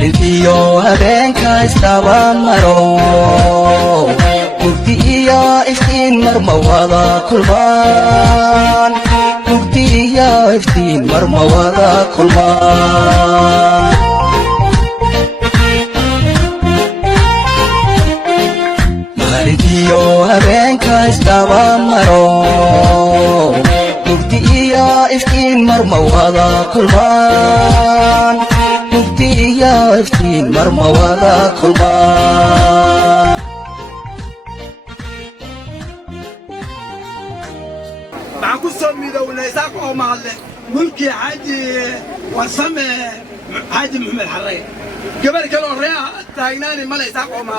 maalintiyo habeenka istaba maro mugdi iyo iftiin marma wada kulmaan mugdi iyo iftiin marma wada kulmaan maalintiyo habeenka istaba maro mugdi iyo iftiin marma wada kulmaan mugdi iyo iftiin marma wada kulmaan معكوسة ميدونا يساقوا مع ملكي حاجي وسمى حاجي محمد حرية قبل كانوا الرياء تايناني ملا يساقوا مع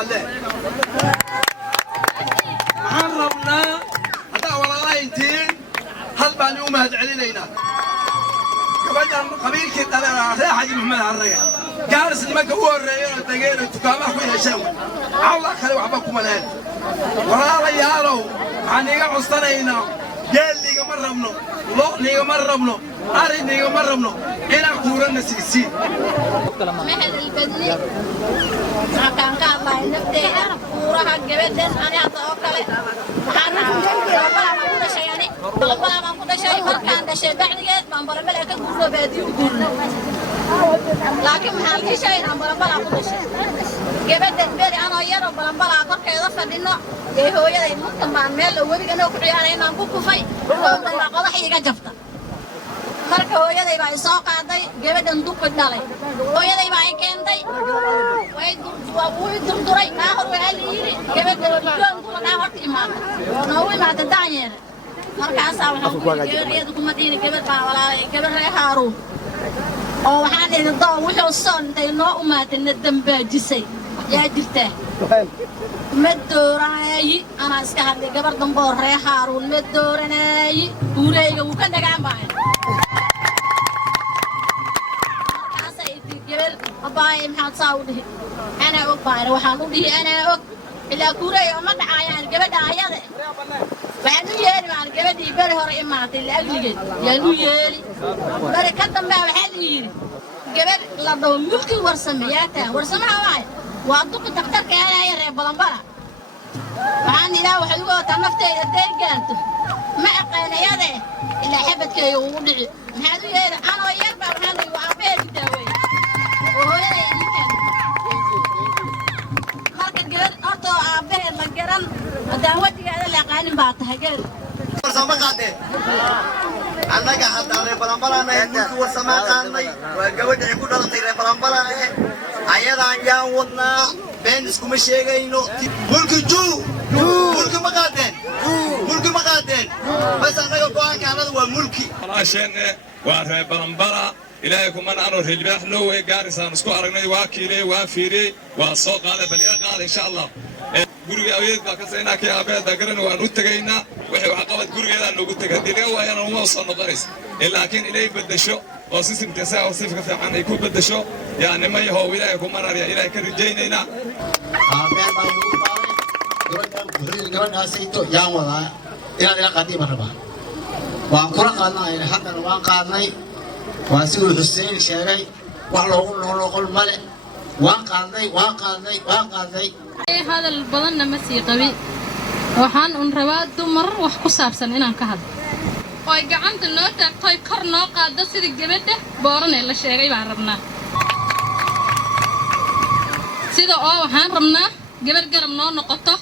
حرمنا هذا والله انتين هل بان يوم هاد علينا قبل قبيل كنت انا رياء حاجي محمد حرية جالس لما قووا الرياء تقيل تكامح كل شيء عوض خلوا عباكم الان ولا ريالو عني عصتنا قال لي مرمنا لو لي مرمنا أري لي مرمنا إلى كورنا سيسي مهل البدري كان الله نبدأ كورها جبدة أنا أتوكل أنا بلا ما كنا شيء يعني بلا ما كنا شيء ما كان شيء بعد جد ما بلا بلا كنا بدي وكورنا لكن محل شيء أنا بلا كنا شيء جبدة بدي أنا يرى بلا كرك فدينا هو يدي ممكن مع المال وبيجي أنا وكل يعني أنا بوكو في ما قضى حاجة جفته marka hooyaday baa soo qaaday gabadhan duq dhalay hooyaday baa ay keentay way durduray naahor waa liiri gabadha doon kuma naahor imaatay noo imaatay daanyeer markaas waxaan ku geeriyada kuma diin gabadh baa walaalay gabadh reer Haaruun oo waxaan idin doo wuxuu soontay noo umaatay dambaajisay yaa jirtaa مدوراني أنا أسكهر لجبر دمبور ريح هارون مدوراني وريجا وكان دجام باين. كاسة الجبل أباي محط صاوده أنا أباي وحنودي أنا إلا كوري يوم ما دعايا الجبل دعايا ده. بعدين يالي مع الجبل يبره رأي معت اللي أجلي يالو يالي. بركات ما بحالي الجبل لا دون ملك ورسمياته ورسمها واي. وأدوك تختار كأنا يا رب بلنبلا وعني لا وحلوة تنفتي الدين كانت ما أقين يده إلا حبت كي يوضع هذا يده أنا ويربع هذا يوعبيه الدواء وهو يده كان مركز جبل أرتو عبيه المجرم ودعوتي هذا اللي قاين بعتها جل sama qaade annaga hadda reer balanbalana intu wasama qaanay waa gabadhii ku dhalatay reer balanbalana ayadaan yaan wadnaa been iskuma sheegayno mulki ma qaadeen bas annaga go'aanka anada waa mulki عشان وارهب بلنبلا إلهكم من أنا رجبح لو جارسان اسكو أرجني واكيلي وافيري والصوت هذا بليغ قال إن شاء الله guriga ayeed baa ka seenaa kii aabeed dagaran waan u tagaynaa wixii wax qabad gurigeeda aan ugu tagay diga waayana uma soo noqonays laakiin ilaahay bedesho oo si simtasa oo si fiican ay ku bedesho yaani ma yaho ilaahay ku marariya ilaahay ka rajaynayna aabeen baa ugu baaray gabadhaasayto yaan wadaa inaan ila qadiima rabaa waan kula qaadnay haddana waan qaadnay waa si uu Xuseen sheegay wax loogu noqon male waan qaadnay هذا البلد مسي قوي وحان أن رواد دمر وحكساب سنين عن كهذا. ويجعلت النوت طيب كرنا قاعدة سيد الجبدة بارن إلا شيء بعربنا. سيد وحان رمنا جبر جرمنا نقطة.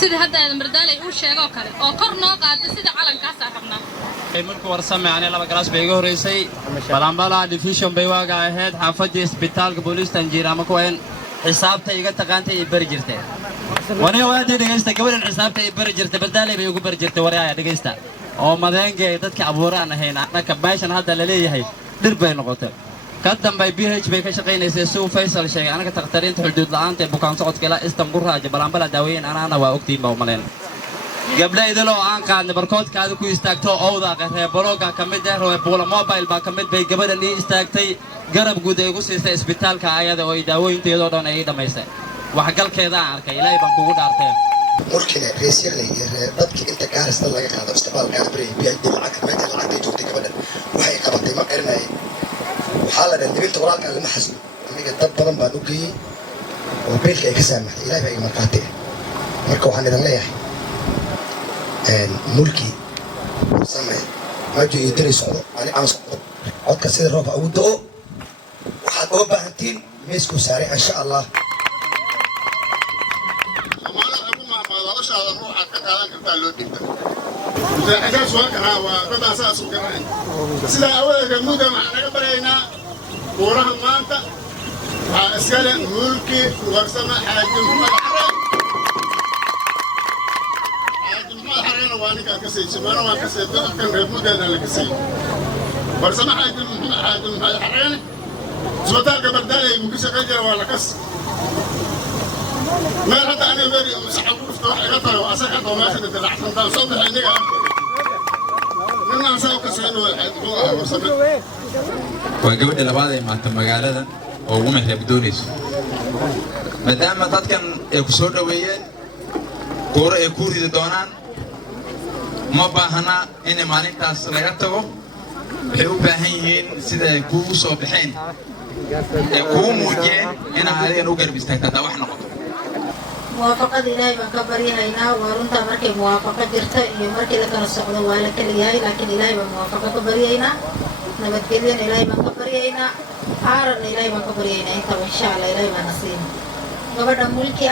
سيد هذا المردال يقول شيء كذا. وقرنا قاعدة سيد على كاس عربنا. markii warsame aan laba galaas bay iga horeysay balanbala division bay waaga ahayd xaafadii isbitaalka booliska Tanjiirama ku een xisaabta iga taqaantay ay bari jirtay wani waadi dhageysta gabadhan xisaabta ay bari jirtay badalay bay ugu bari jirtay wariyaha dhageysta oo madeenga dadka abuuraan ahayn anaka meeshan hadda la leeyahay dhir bay noqotay ka dambay BH bay ka shaqeynaysay soo Faisal sheegay anaka taqtariinta xuduud la'aanta bukaan socodka ilaa Istanbul raaja balanbala daaweyn ana waa ogtiin baa umaleen gabdhaydii loo aan qaadnay barkoodkaada ku istaagto owda qeybta blogga kamid ah oo Bola Mobile ba kamid bay gabadhan istaagtay garab guud ay ugu siisay isbitaalka ayada oo daaweynteedo dhan ay dhamaysay wax galkeeda aan arkay ilaahay baan kugu dhaartay markii reesiyada iyo dadkii inta gaarista laga qaado isbitaalka Gabriel BID lacag meesha lacagta joogtay gabadhan waxay qabatay ma garanay waxa la dhahay dibinta walaalka lama xasbo aniga dad badan baan u geeyey oo beelka ay ka saamaxday ilaahay baa iga markhaati ah marka waxaan idin leeyahay mulki samee majo iyo diri socdo ani aan socdo codka sida roobka ugu da'o waxaad uga baahantiin miisku saaray insha allah sida awalka muddo waxaan naga baraynaa buuraha maanta waxaa iskale mulki warsame xaaji maxamed xareen waa ninkaan ka sii jimaano waan ka sii dadkan reer mudana la kasii warsame xaaji maxamed xareen isbitaalka bardaalay uu ka shaqayn jira waa la kas meel hadda aniga weeri saxab ku dhufto wax iga tayo asaga hadda meesha dhintay lacagtantaan soo bixay iniga waa gabadha labaad ee maanta magaalada oo ugu meherab doonayso maadaama dadkan ay ku soo dhaweeyeen kuuro ay ku ridi doonaan ma baahna in maalintaas laga tago waxay u baahan yihiin sida ay kuugu soo baxeen ee kugu muujiyeen inaad adigan u garab istaagta hadaa wax noqoto موافقة إلهي من كبري هينا ورنتا مركي موافقة جرتا مركي لك نصعد ولا كليهاي لكن إلهي من موافقة كبري هينا نبتكلين إلهي من كبري هينا عارن إلهي من كبري هينا إنت وإن شاء الله إلهي من نصين قبل ملكي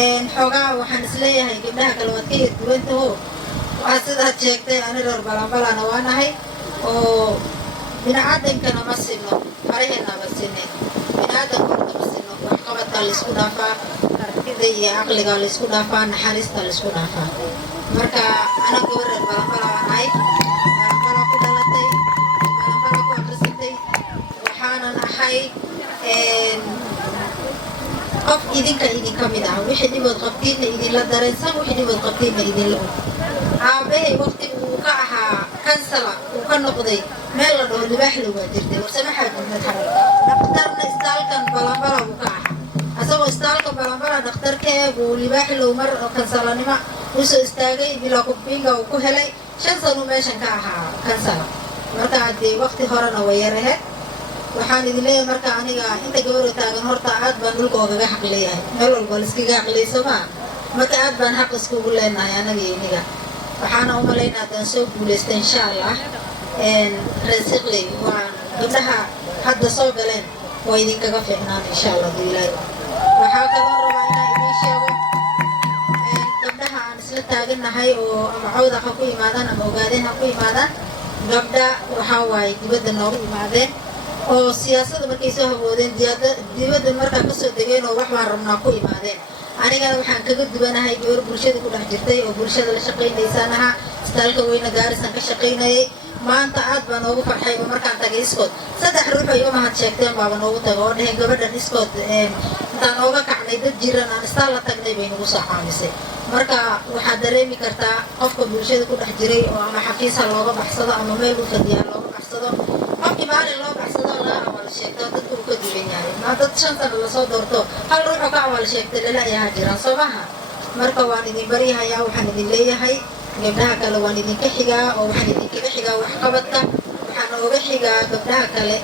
إن حقا وحنسليه هاي قبلها كالواتكي دوينته وأسدها تشيكتي أنا ربلا بلا نوانا هاي ومن عادم كان مسينو فريهنا مسينين من عادم كنت مسينو وحقبتها لسكو دافا iyo aqliga la isku dhaafaa naxariista la isku dhaafaa marka ana gabar balambala ahay balambala ku dhalatay balambala ku aqrisatay waxaanan ahay qof idinka mid ah wixii dhibood qabtiinna idinla dareensan wixii dhibood qabtiinna idinla og aabahay waqtiga uu ka ahaa kansala uu ka noqday meel la dhaho libaaxle waa jirtay warsame xaaji maxamed dhaqtarna istaalkan balambala uu ka ahaa asagoo istaalka balambala dhakhtarkeegu libaaxlow mar kansalanimo usoo istaagay bilaa kubinga uu ku helay 5 sano meeshan ka ahaa kansala marka haddii waqti horena way yaraheed waxaan idin leeyahay marka aniga inta gabadho taagan horta aad baan dhulka ogaga xaq leeyahay meel walba la iskaga xaqlayso ma marka aad baan xaq iskugu leenahay anaga iniga waxaana u malaynaa haddaan soo guulaysta insha allah rasiqley waan gabdhaha hadda soo galeen waa idinkaga fiicnaan insha allah ilaahay waxaa kaloo rabaa inaan idiin sheego gabdhaha aan isla taaganahay oo ama cawda ha ku yimaadaan ama ogaadeen ha ku yimaadaan gabdha waxaa waaye dibadda noogu yimaadeen oo siyaasadda markay soo hawoodeen dibadda markaa kasoo degeen oo wax baan rabnaa ku imaadeen anigana waxaan kaga duwanahay gabar bulshada ku dhex jirtay oo bulshada la shaqaynaysaan ahaa istaalka weyne gaarisan ka shaqaynayay maanta aad baan noogu farxayba markaan tagay iskood 3 ruux ay uma had sheegteen baaba noogu tago oo dhaheen gabadhan iskood intaan ooga kacnay dad jiran aan istaal la tagnay bay nagu soo caamisay marka waxaad dareemi kartaa qofka bulshada ku dhex jiray oo ama xafiis ha looga baxsado ama meel u fadhiyaa looga baxsado qofkii maalin loo baxsado laga amal sheegto dadku uu ka duwan yahay ma dad 5 sano lasoo doorto hal ruux oo ka amal sheegtay lalayaha jiraan soo maha marka waan idin barihayaa waxaan idin leeyahay gabdhaha kale waan idinka xigaa oo waxaan idinkaga xigaa waxqabadka waxaan ooga xigaa gabdhaha kale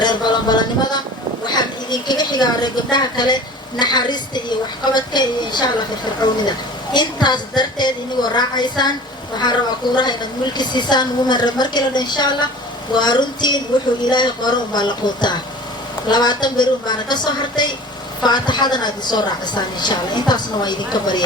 reer balanbalanimada waxaan idinkaga xigaa reer gabdhaha kale naxariista iyo waxqabadka iyo insha allah firfircoonida intaas darteed inigoo raacaysaan waxaan rabaa kuuraha inaad mulki siisaan women rep markii la dhan insha allah waa runtiin wuxuu ilaahay qoro unbaa la quutaa 20 beri unbaana ka soo hartay faataxadan aad isoo raacisaan insha allah intaasna waa idinka barya